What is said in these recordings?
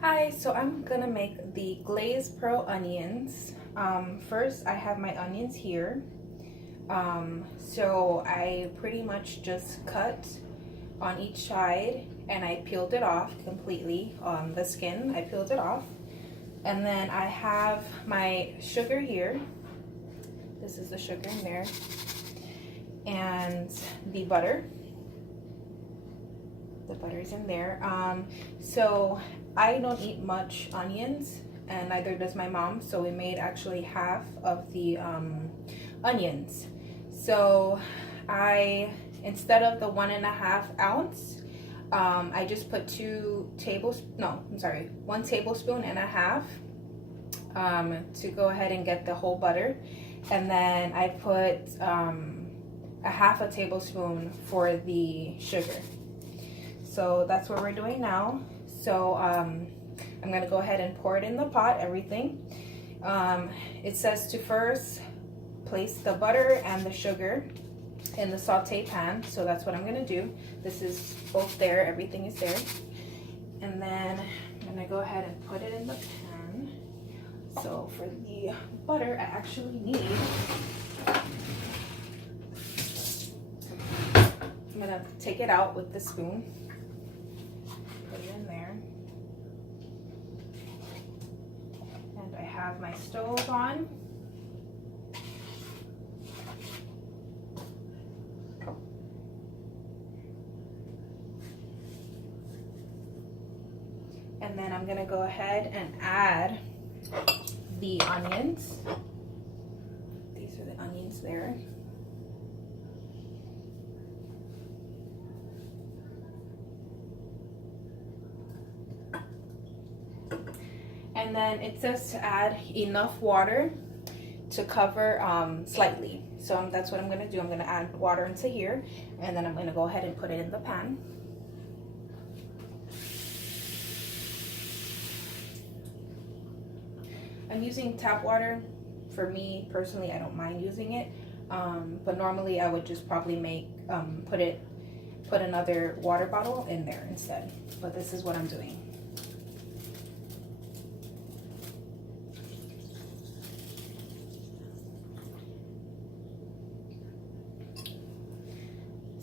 Hi, so I'm gonna make the glazed pearl onions. First, I have my onions here. So I pretty much just cut on each side and I peeled it off completely. The skin, I peeled it off. And then I have my sugar here. This is the sugar in there. And the butter. The butter's in there. So I don't eat much onions, and neither does my mom, so we made actually half of the onions. So instead of the 1.5 ounce, I just put 1 tablespoon and a half to go ahead and get the whole butter, and then I put a 1/2 tablespoon for the sugar. So that's what we're doing now. So I'm gonna go ahead and pour it in the pot, everything. It says to first place the butter and the sugar in the saute pan. So that's what I'm gonna do. This is both there, everything is there. And then I'm gonna go ahead and put it in the pan. So for the butter, I actually need, I'm gonna take it out with the spoon. Put it in there. And I have my stove on. And then I'm gonna go ahead and add the onions. These are the onions there. And then it says to add enough water to cover slightly. So that's what I'm gonna do. I'm gonna add water into here, and then I'm gonna go ahead and put it in the pan. I'm using tap water. For me personally, I don't mind using it, but normally I would just probably put another water bottle in there instead. But this is what I'm doing.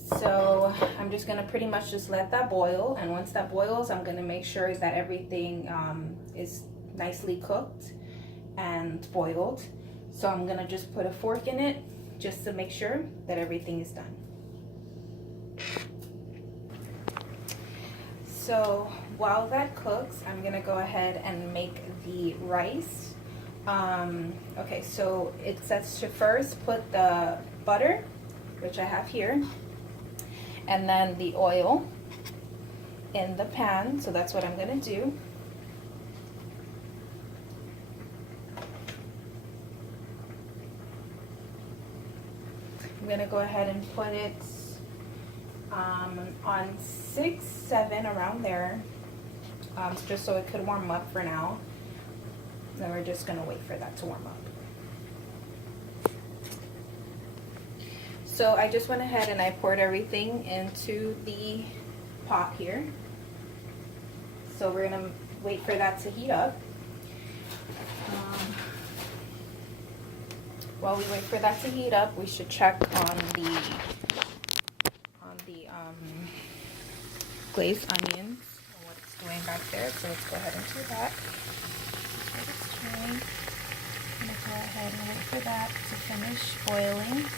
So I'm just gonna pretty much just let that boil, and once that boils, I'm gonna make sure that everything is nicely cooked and boiled. So I'm gonna just put a fork in it just to make sure that everything is done. So while that cooks, I'm gonna go ahead and make the rice. Okay, so it says to first put the butter, which I have here, and then the oil in the pan. So that's what I'm gonna do. I'm gonna go ahead and put it on 6, 7, around there, just so it could warm up for now. Then we're just gonna wait for that to warm up. So I just went ahead and I poured everything into the pot here. So we're gonna wait for that to heat up. While we wait for that to heat up, we should check on the glazed onions and what it's doing back there. So let's go ahead and do that. That's what it's doing. I'm gonna go ahead and wait for that to finish boiling.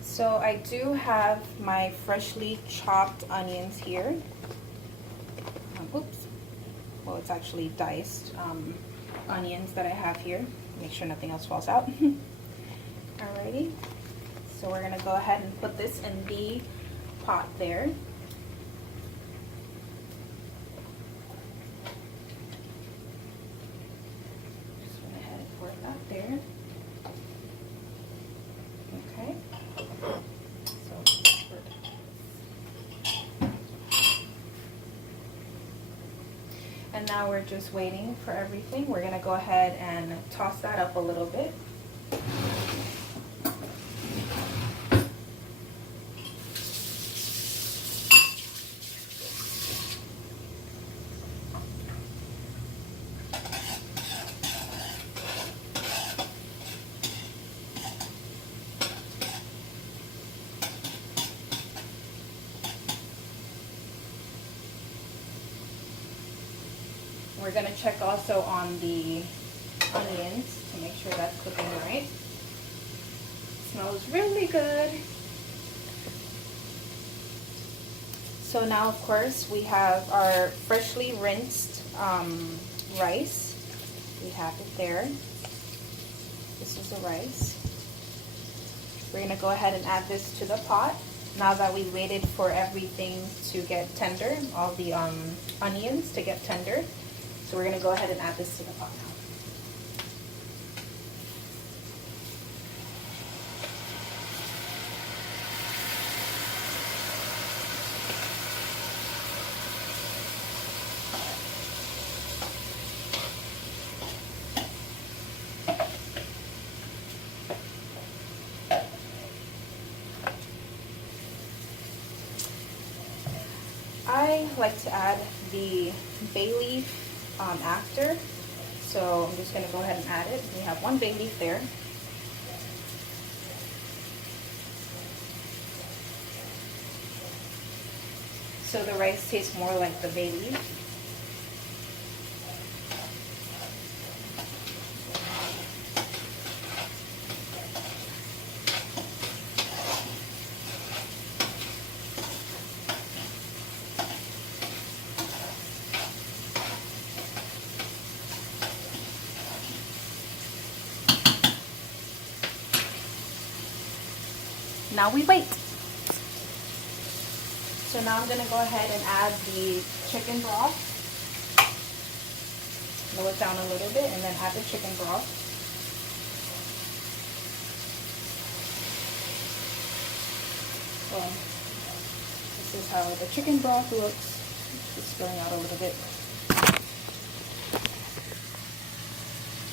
So I do have my freshly chopped onions here. Oops. Well, it's actually diced onions that I have here. Make sure nothing else falls out. Alrighty. So we're gonna go ahead and put this in the pot there. Just went ahead and pour that there. Okay. And now we're just waiting for everything. We're gonna go ahead and toss that up a little bit. We're going to check also on the onions to make sure that's cooking right. Smells really good. So now, of course, we have our freshly rinsed rice. We have it there. This is the rice. We're going to go ahead and add this to the pot. Now that we waited for everything to get tender, all the onions to get tender. So we're going to go ahead and add this to the pot now. I like to add the bay leaf after, so I'm just going to go ahead and add it. We have 1 bay leaf there. So the rice tastes more like the bay leaf. Now we wait. So now I'm going to go ahead and add the chicken broth. Lower it down a little bit and then add the chicken broth. So this is how the chicken broth looks. It's spilling out a little bit.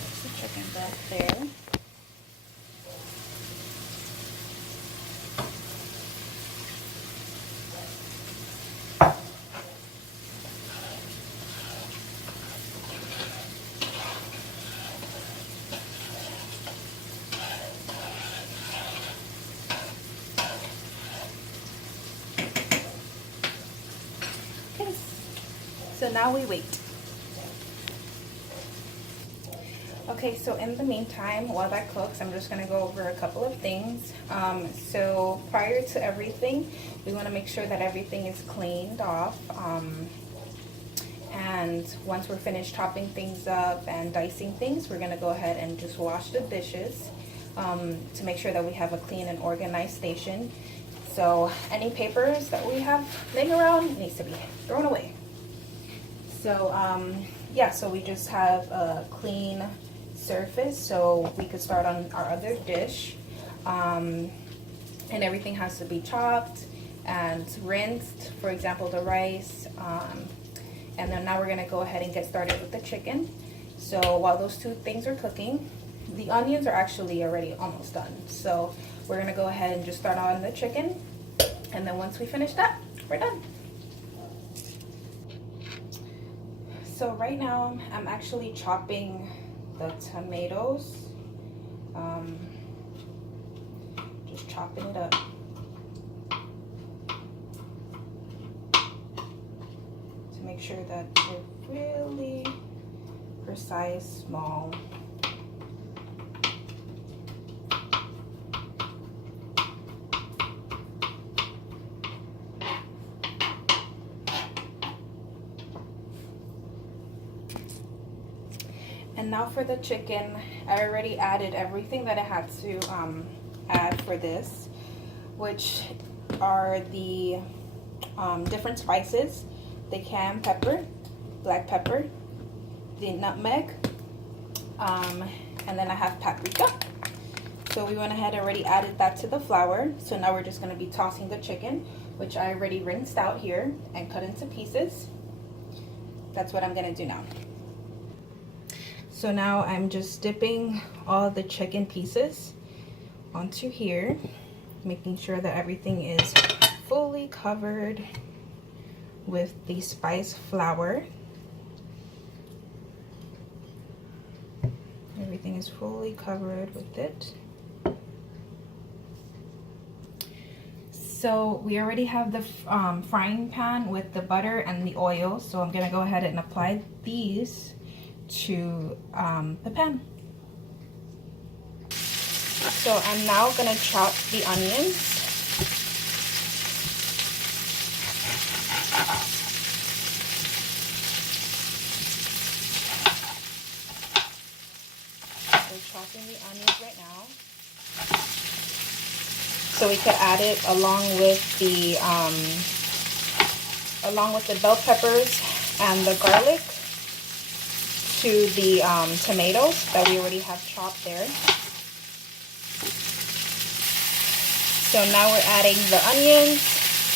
There's the chicken broth there. So now we wait. Okay, so in the meantime, while that cooks, I'm just going to go over a couple of things. So prior to everything, we want to make sure that everything is cleaned off. And once we're finished chopping things up and dicing things, we're going to go ahead and just wash the dishes to make sure that we have a clean and organized station. So any papers that we have laying around needs to be thrown away. So yeah, so we just have a clean surface, so we could start on our other dish. And everything has to be chopped and rinsed, for example, the rice. And then now we're gonna go ahead and get started with the chicken. So while those two things are cooking, the onions are actually already almost done. So we're gonna go ahead and just start on the chicken. And then once we finish that, we're done. So right now, I'm actually chopping the tomatoes. Just chopping it up. To make sure that they're really precise, small. And now for the chicken, I already added everything that I had to add for this, which are the different spices, the cayenne pepper, black pepper, the nutmeg, and then I have paprika. So we went ahead and already added that to the flour. So now we're just going to be tossing the chicken, which I already rinsed out here and cut into pieces. That's what I'm going to do now. So now I'm just dipping all the chicken pieces onto here, making sure that everything is fully covered with the spice flour. Everything is fully covered with it. So we already have the frying pan with the butter and the oil. So I'm gonna go ahead and apply these to the pan. So I'm now gonna chop the onions. We're chopping the onions right now. So we could add it along with the bell peppers and the garlic to the tomatoes that we already have chopped there. So now we're adding the onions,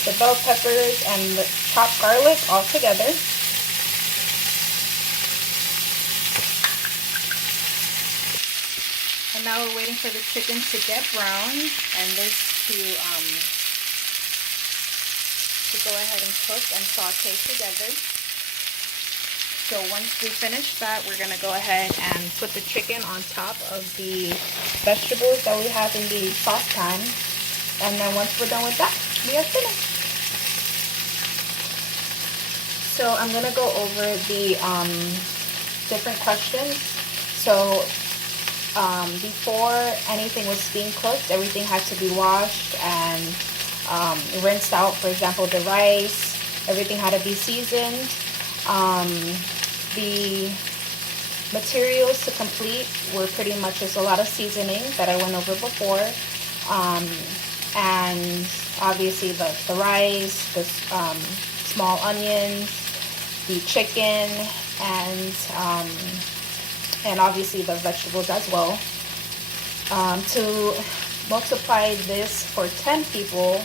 the bell peppers, and the chopped garlic all together. And now we're waiting for the chicken to get brown and this to go ahead and cook and saute together. So once we finish that, we're gonna go ahead and put the chicken on top of the vegetables that we have in the saucepan. And then once we're done with that, we are finished. So I'm gonna go over the different questions. So before anything was being cooked, everything had to be washed and rinsed out. For example, the rice, everything had to be seasoned. The materials to complete were pretty much just a lot of seasoning that I went over before. And obviously the rice, the small onions, the chicken, and obviously the vegetables as well. To multiply this for 10 people,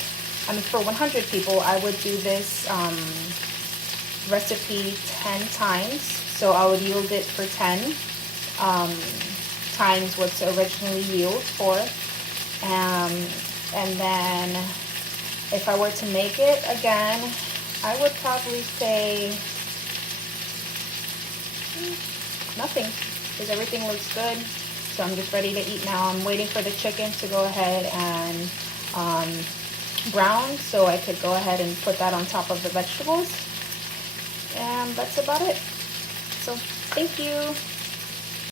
for 100 people, I would do this recipe 10 times. So I would yield it for 10 times what's originally yield for. And then if I were to make it again, I would probably say nothing, because everything looks good. So I'm just ready to eat now. I'm waiting for the chicken to go ahead and brown, so I could go ahead and put that on top of the vegetables. And that's about it. So thank you.